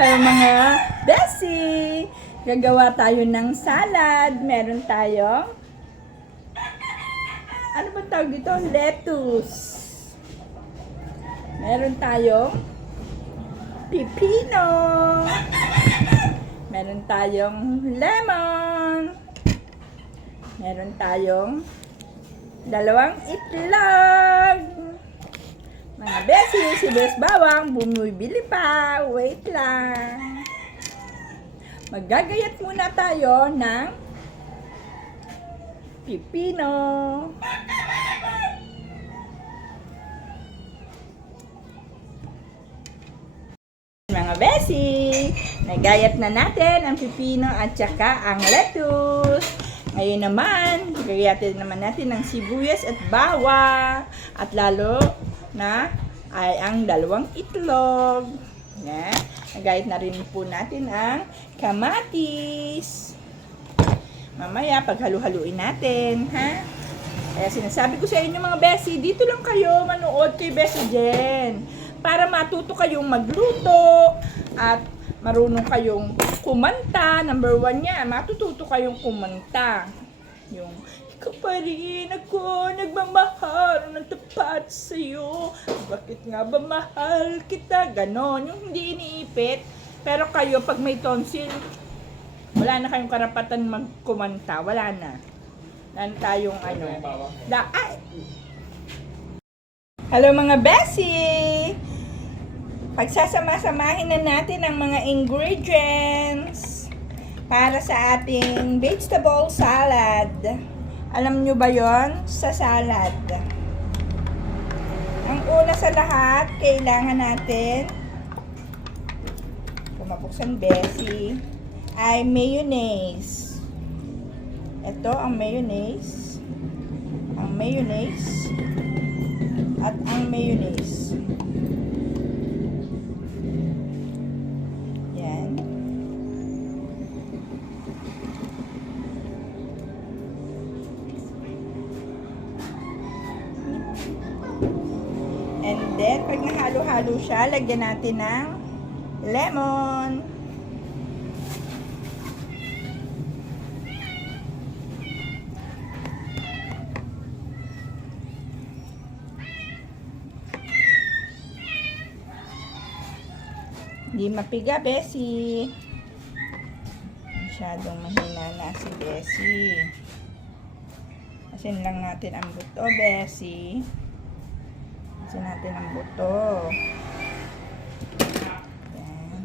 Mga besi, gagawa tayo ng salad. Meron tayong, ano ba tawag dito? Lettuce. Meron tayong pipino. Meron tayong lemon. Meron tayong dalawang itlog. Mga besi, sibuyas bawang, bumibili pa. Wait lang. Magagayat muna tayo ng pipino. Mga besi, nagayat na natin ang pipino at saka ang lettuce. Ngayon naman, gagayatin naman natin ng sibuyas at bawang at lalo na ay ang dalawang itlog. Yan. Nagayat na rin po natin ang kamatis. Mamaya, paghalo-haluin natin, ha? Kaya sinasabi ko sa inyo mga besi, dito lang kayo manood kay Besi Jen. Para matuto kayong magluto at marunong kayong kumanta. Number 1 niya, matututo kayong kumanta. Yung, ikaw pa rin ako, nagmamahal ng tapat sa'yo. Bakit nga ba mahal kita? Ganon, yung hindi iniipit. Pero kayo, pag may tonsil, wala na kayong karapatan magkumanta. Wala na. Wala na tayong ano. Hello mga besi! Pagsasama-samahin na natin ang mga ingredients para sa ating vegetable salad. Alam nyo ba yon sa salad? Ang una sa lahat, kailangan natin, kumabuksan besi, ay mayonnaise. Ito ang mayonnaise. Ang mayonnaise. At ang mayonnaise. Yan. And then, pag nahalo-halo siya, lagyan natin ng lemon. Hindi mapiga, besi. Masyadong mahina na si besi. Asin lang natin ang buto, besi. Asin natin ang buto. Yan.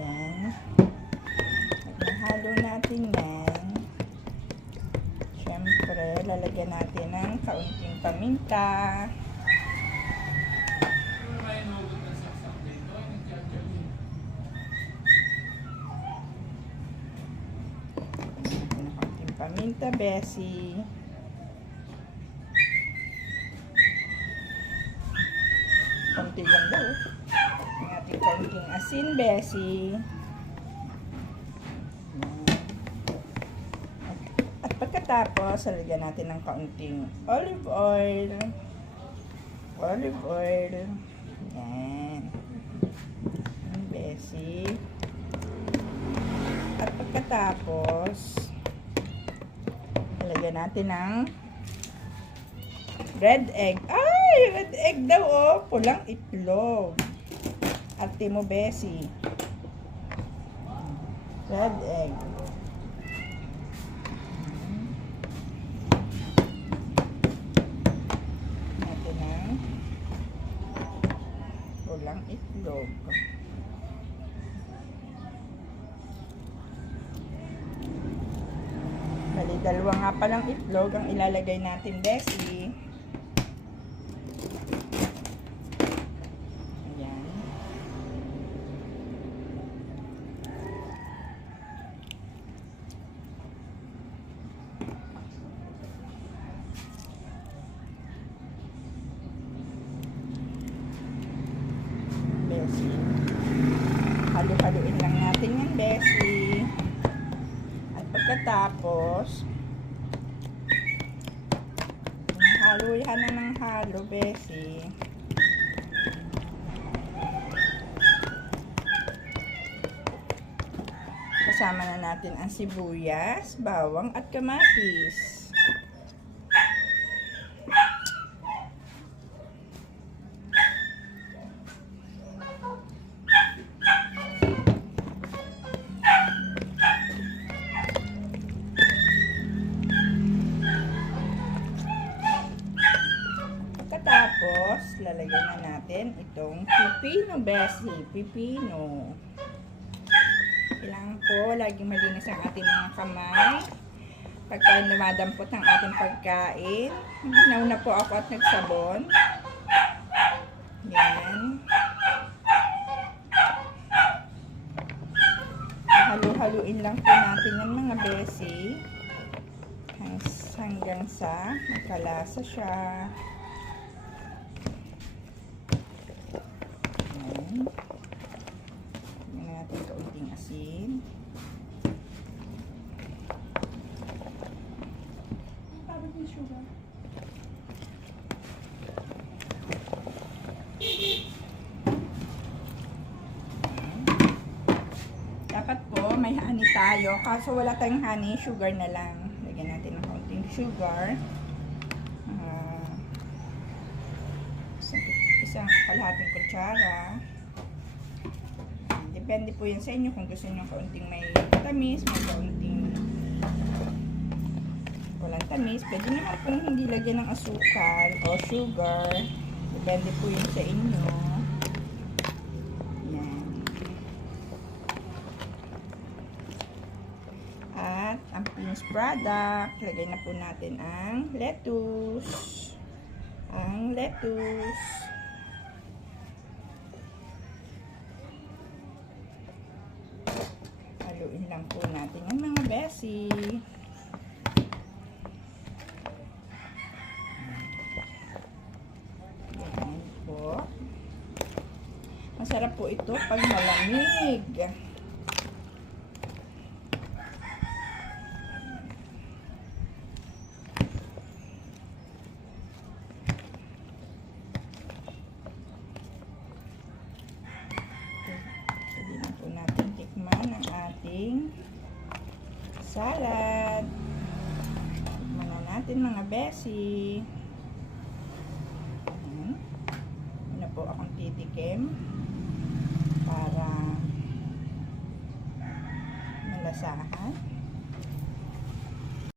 Yan. Halo natin yan. Siyempre, lalagyan natin ng kaunting paminta. Paminta, besi. Konti lang daw. Ang ating konting asin, besi. At pagkatapos, lagyan natin ng kaunting olive oil. Olive oil. Yan. Ang besi. At pagkatapos, lagyan natin ng red egg. Ay! Red egg daw, oh. Pulang itlog. Ate mo, besi. Red egg. Natin ng pulang itlog. Bali, dalawa nga palang itlog ang ilalagay natin, besi. Ayan. Besi. Halo-haluin lang natin yan, besi. At pagkatapos, Haluhan na ng halo, Besi. Kasama na natin ang sibuyas, bawang at kamatis. Pagkatapos, lalagyan na natin itong pipino, Besi. Pipino. Kailangan po laging malinis ang ating mga kamay. Pagka dumadampot ang ating pagkain, ginaw na po ako at nagsabon. Yan. Halu-haluin lang po natin yan, mga Besi. Hanggang sa magkalasa siya. Yan. Lagyan natin kaunting asin. Dapat po may honey tayo. Kaso wala tayong honey, sugar na lang. Lagyan natin ng kaunting sugar. Isang kalahating kutsara. Depende po yan sa inyo kung gusto nyo kaunting may tamis, may kaunting walang tamis. Pwede naman kung hindi lagyan ng asukal o sugar. Depende po yun sa inyo. Yan. At ang finished product, lagay na po natin ang lettuce. Ang lettuce. Haluin lang po natin ang mga Besi. Ganyan po. Masarap po ito pag malamig. Pwede na po natin tikman ang ating salad. Tikman na natin, mga Besi. Ano po akong titikim para malasahan.